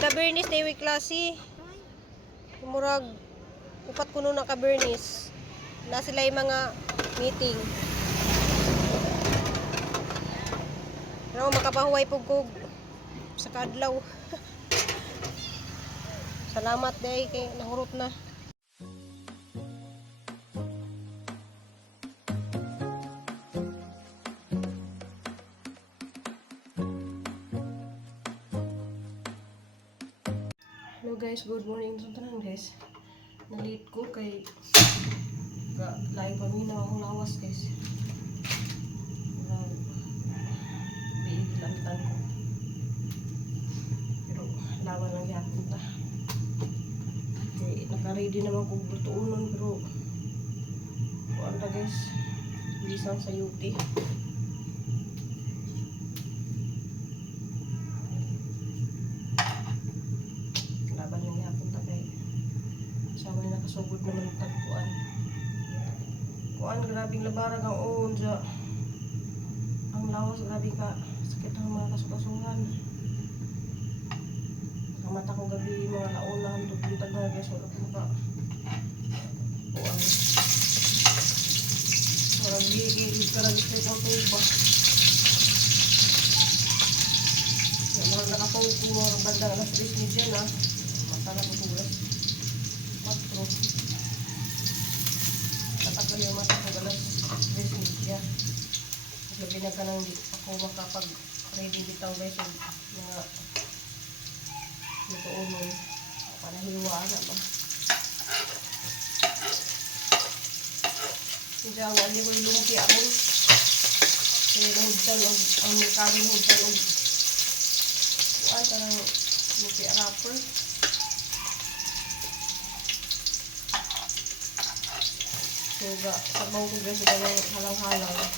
Taga-Bernis na iwi klase. Murag, upat kuno na ka-Bernis. Na sila yung mga meeting. Ano, makapahuway po ko sa kadlaw. Salamat day kay nahurot na. Hello guys, good morning sa tanan guys. Nalit ko kay lain pa mi na akong lawas guys. Biilantan ko. Pero lawan lang yapon ta. Okay, naka-ready naman kong lutuunon pero kuan ta guys. Bisan sa yuti. Laban lang yapon ta kay sama na nakasugod naman ang tagkuan. Kuan grabing labarag ang uon sa ang lawas grabe ka sakit ang mga kasukasuhan. Mata ko gabi mga launan tutuntag na guys wala ko ka kuan wala gigil ka lang sa tuba yan nakapawag ko mga bandang alas 3 ni dyan mata na ko tulas 4 tatakal yung mata ko alas 3 ni dyan labi na ka nang ako makapag ready bitaw guys mga lutuunon panahiwa na ba hindi ang wali ko ilumpi ako kaya nahudsan ang kanin hudsan og kuan kanang lumpi wrapper so sabaw ko guys ito ng halang-halang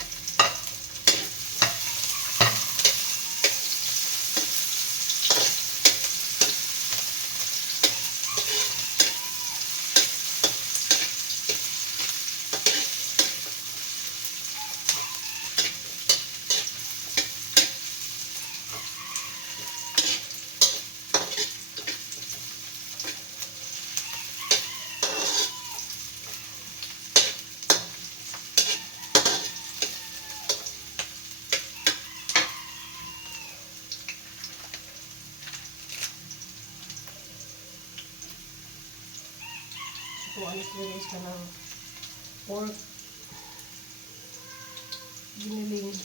ito alis guys ka ng pork giniling guys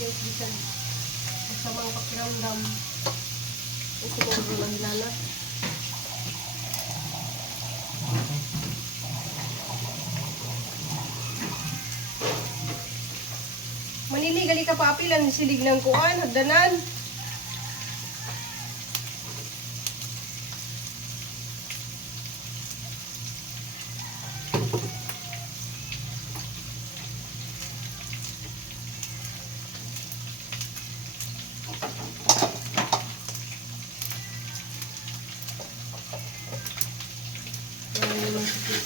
bisan sa mga pakiramdam ito ko lang hinanap manili gali ka pa apilan silig ng kuan hagdanan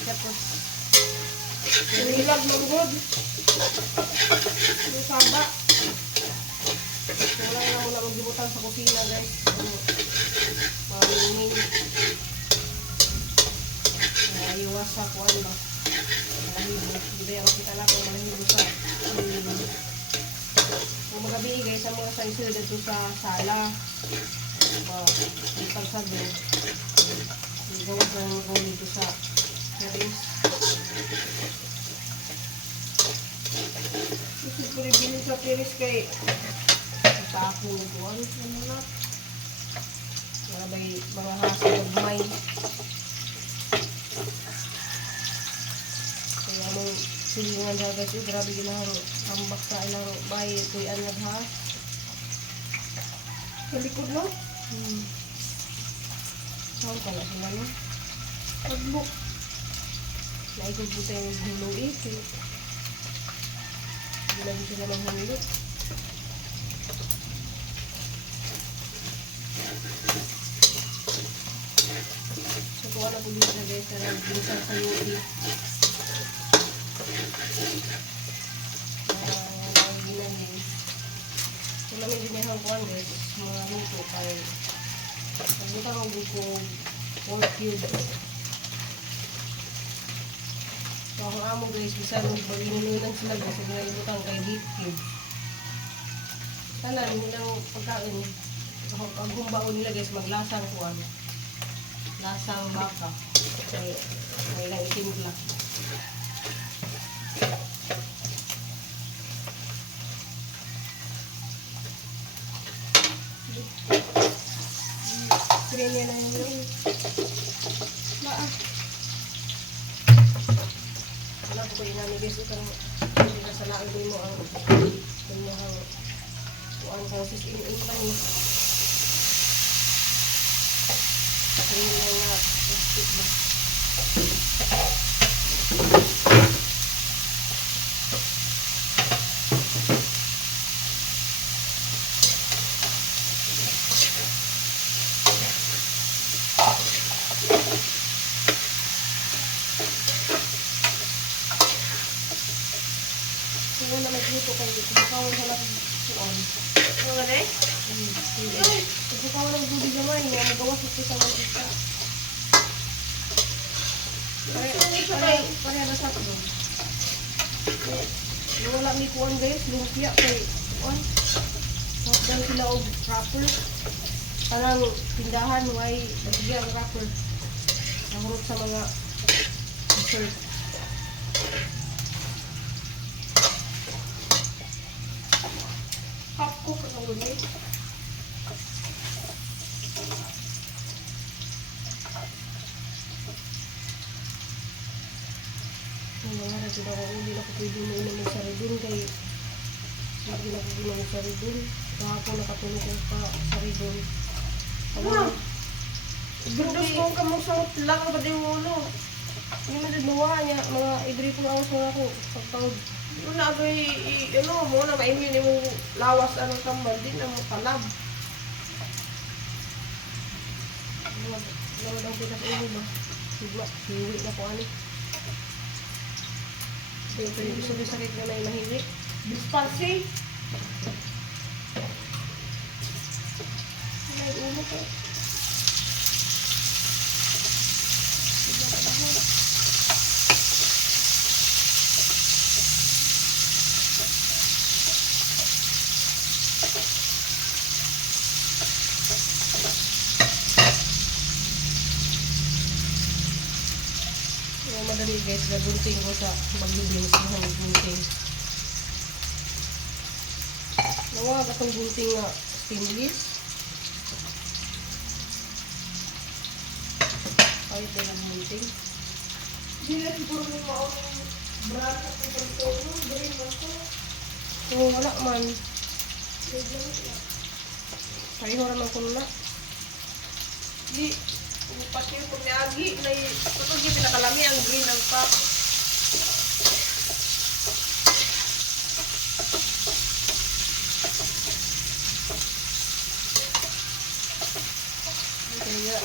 tapos ilag manggod yung saba wala na muna akong gibutan sa kusina guys. Maraming iwas sa kuwan ba. Malahibo. Di ba yung makita na kung malahibo sa kung magabi guys, ang mga size dito sa sala. Di pagsado. Gawas na yung goal dito sa terrace. Gusto ko rin bilhin sa terrace kay ako nagkuhan sa mga marabay mga hasa nagmay. Kaya mong silingan na guys, grabe ginahang hambak sa ilang bahay. Kuyan naghas sa likod no? Saan pala sila no? Pagbuk naikot po tayo yung huluit hindi lagi sila manghulot. So kung ano po dito na guys na nagbinsang sa yuti ginagin so namin dinihang kuhan guys mga luto kay nagbutang ang buko pork cube. So ang amo guys bisa mag-inunan sila guys sa ginagibutang kay beef cube. Sana nilang pagkain pag humbaon nila guys maglasang kuhan lasang baka kay may lang itimpla. Kremya na yun. Maaf. Wala po ko inami guys. Itang hindi na sa laang mo ang kanyang kuhan process in pa ni. Kremya na nga. Plastic ba? Kung na magluto kayo, kumakawan sa lang suon. Ano ba na eh? Kumakawan ng dubi naman, nga magawas ito sa mga isa. Pareha na sa ito. Wala may kuwan guys, lumpia kay kuwan. Hotdown sila o wrapper. Parang tindahan, may nagigyan wrapper. Nahurot sa mga dessert. Half cook ang gulay. Yung mga radyo na hindi na ko pwede mo naman sa ridun kay hindi na ko ginawa sa ridun. Kahapon nakatulog ko pa sa ridun. Gundos kong kamusang lang ba din ulo. Hindi man din luwa niya. Mga ibripong awas mo ako. Pagtawag. Yun na agay, ano mo na maimyun yung lawas anong tambal. Di na mo kalab. Lawad ang pinag-ulo ba? Sigla, hiwi na ko ano. Ito yung gusto din sakit na may mahiwi. Disparsi. May ulo ko. Madali guys, gagunting ko sa maglubing sa mga gunting. Nawag atong gunting nga stainless. Kahit na yung gunting. Hindi na siguro may maunang brand at ipagtono. Green man ko. Oo, wala man. Pareho naman ko na. Di. Pati yung pagniagi, ito yung pinakalami ang green ang pack. Kaya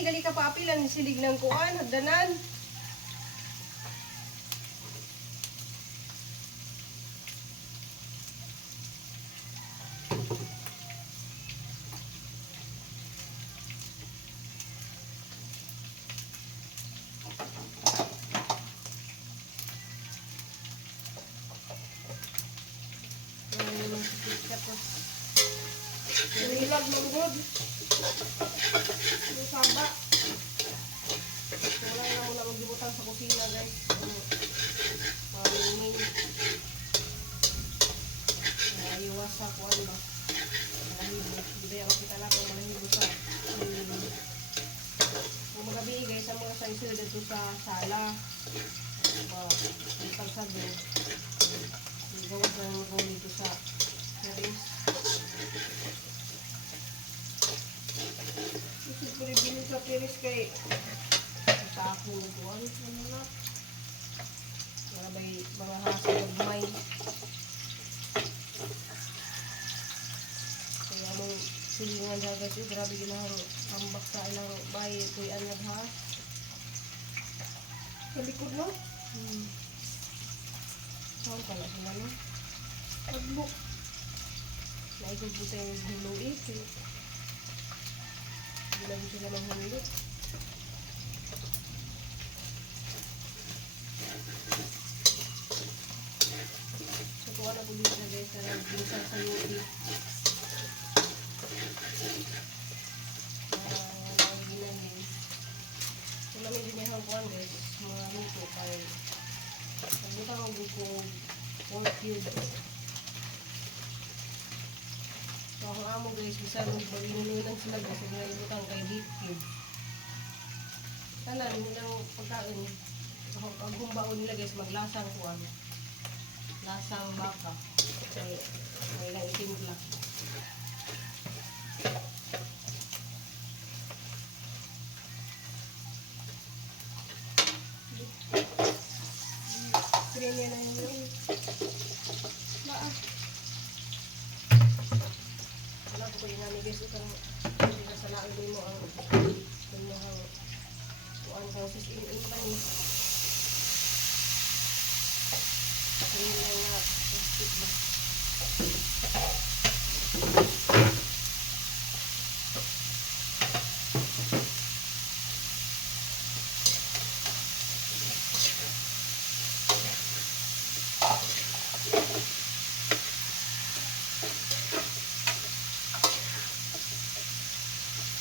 Lami, gali ka papilan, silig ng kuan, hagdanan. Nilag manggod. Saba. Wala na muna magbibutang sa kusina guys. Pamingin. Iwas sa kuan ba. Malahibo. Hindi ako kita lang kung malahibo sa. Kung magabi guys, ang mga sizer dito sa sala. Ang kalsado. Gawag na yung gawin dito sa terrace. Gusto ko rin bilhin sa Paris kay Tapo ng kuwan. Ano na? Mga hasa ng gumay. Kaya mong silingan dyan guys. Grabe ginahang ambak sa ilang bahay. Kuyan naghas. sa likod no? Saan pala sila no? Pagbuk. Naikot po tayo yung hiluit. Hindi lang sila manghilit. So kuha na po dito na guys. Na nagbinsang sa yuti. So namin din yung kuhan guys. Mga luto kay nagbutang ang buko 4 cube. So ang amo guys, bisa mag-inununan sila guys. Huwag na ibutang kay beef cube. Tanan, nilang pagkain. Ang humbaon nila guys, maglasang kuhan. Lasang baka. Kaya may ilang itim lang. Premia na yun. Maas. Wala ko yung nami guys. Itang hindi na sa laing din mo ang kanyang kuhan kang sis-in-in pa ni. Hindi na nga plastic ba.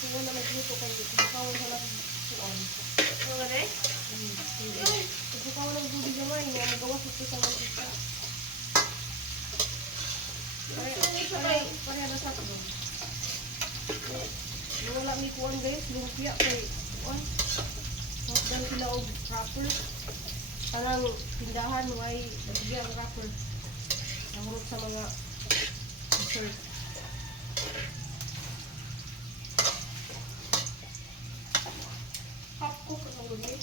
Kung na nagluto kayo dito, bukawin sa lang kuhan. Ano ba na eh? Hindi. Bukawin ng dubi gamay na magawas ito sa mantika. Pareha na sa ito. Wala may kuhan guys, lumpia kay kuhan. Hotdan sila o wrapper. Parang tindahan, may nabigyan ang wrapper. Nahurot sa mga dessert. Hapko ka ng gulay.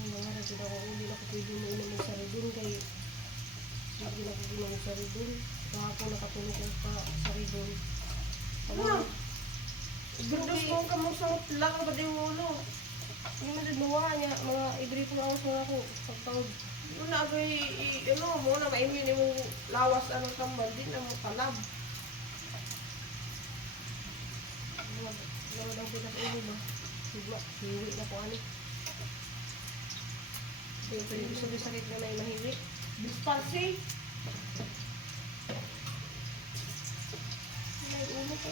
Yung mga na sila ko, hindi na ko pwede mo inom ng saridun kay hindi na ko inom ng saridun. Kahapon nakatulog ko pa saridun. Ah! Gundos mo ka mo sa lang ba di ulo. Yung mga luwa niya, mga every 2 hours na ako pagtawag. Yun na agay ano mo na maimin yung lawas ano tambal din na mo talab. Laro daw kita sa ulo ba? Sigla, hiwi na ko ano. Siyempre, gusto ko sakit na may mahiwi. Disparsi. May ulo ko.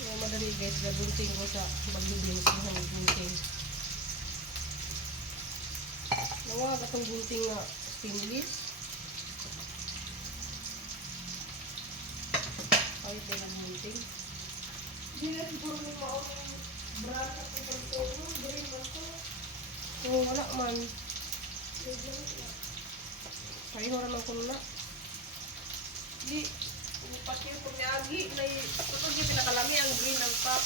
Yung madali guys, gabunting ko sa magbibins ng gunting. Nawa ka itong gunting na stainless. Kahit na ng gunting. Hindi na siguro ni maong brasa ko pag tono. Galing mo ko. Oo, wala man. Pareho naman ko na. Di, pati yung pagniagi, kapag yung pinakalami ang green ang pack.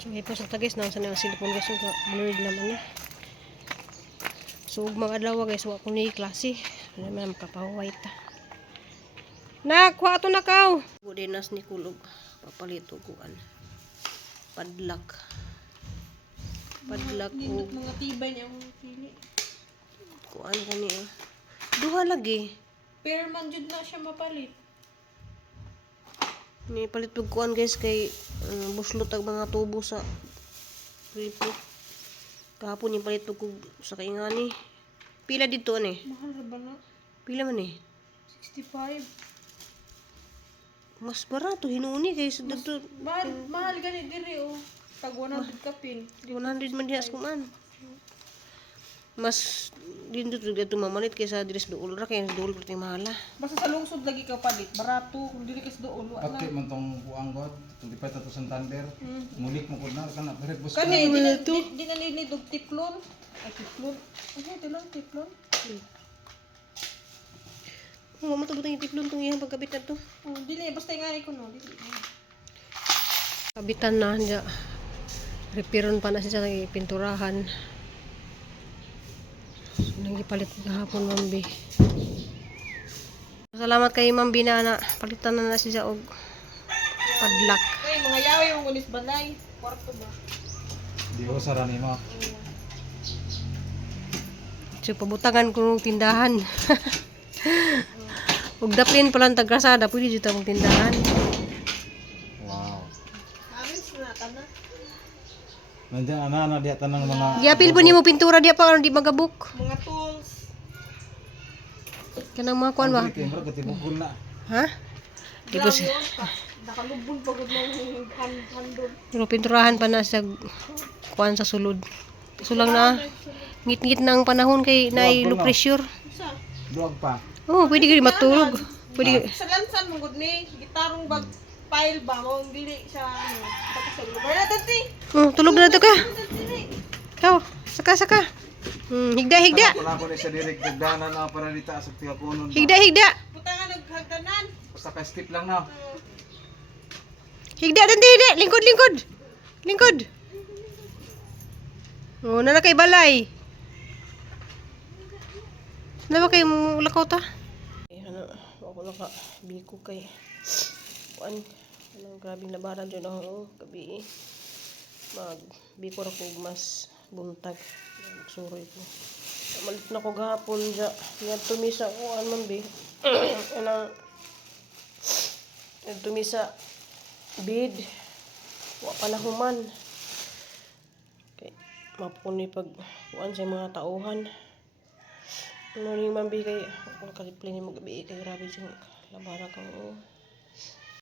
So, ito sa guys, nasa na cellphone guys, yung blurred naman eh. So, mga adlaw guys, wala ko ni klase. Ano naman, makapahuwait ta. Nakuha ito na kaw! Budinas ni Kulog. Papalito ko padlak. Padlak o Mga tibay niya ang pili. kuan kani duha lagi. Pero man jud na siya mapalit. Ni palit pug kuan guys kay buslot ang mga tubo sa ripo. Kahapon yung palit pug sa kaingani. Pila dito ani? Mahal ra ba na? Pila man eh? 65. Mas barato hinuni kay sa dito. Mahal gani diri oh. Tag 100 kapin. 100 man diha kuman. Mas din dito mamalit kaysa diri sa duol ra kay sa duol perting mahala. Basta sa lungsod lagi ka palit, barato kung dili ka sa doon wala. Pati man tong kuang god, tulipay ta to Santander. Mulik mo kun na kana direct bus. Kani di na nilid og tiplon. Ay tiplon. Ano ito lang tiplon? Mo mo tubutang tiplon tong iyang pagkabit na to. Oh, dili basta nga ko no, dili. Kabitan na niya. Repairon pa na siya sa pinturahan. Nagipalit gahapon Mambi. Salamat kay Mambi na palitan na siya og padlak. Kay mga yawa yung gulis balay, kwarto ba? Di ko sarani mo. So pabutangan ko ng tindahan. Ug daplin pala ang tagrasada pwede jud ta mong tindahan. Wow. Aris na kana. Nandiyan ana diha tanang mga Giapil po nimo pintura diya pa aron di magabuk. Mga tools. Kanang mga kuan ba? Kay mura katibukon na. Ha? Di po siya. Nakalubog pagod mo handod. Pero pinturahan pa na sa kuan sa sulod. Sulang na ngit-ngit na ang panahon kay naay low pressure. Sa Duag pa. Oh, pwede gyud matulog. Pwede sa lansan mo gud ni gitarong bag file ba mo dili sa ano pagkasalubar na dati. Oh, tulog na to ka. Kaw, saka. Higda. Wala ko ni sa direct dagdanan na para dita sa tiga kunon. Higda. Butangan naghagdanan. Basta ka step lang na. Higda. Lingkod. Oh, na kay balay. Ano ba kayo lakaw ta? Ano, ako na ka. Biko kay. Kuan. Anong grabing labaran dyan ako. Gabi. Biko ra ko mas buntag. Magsuroy ko. Malit na ko gahapon dyan. Yan tumisa ko. Ano man bi? Anong tumisa bid. Wa pa na human. Okay. Mapuni pag kuan sa mga tauhan. Ano rin man bi kay ako nakalipli ni mo gabi kay grabe dyan labara kang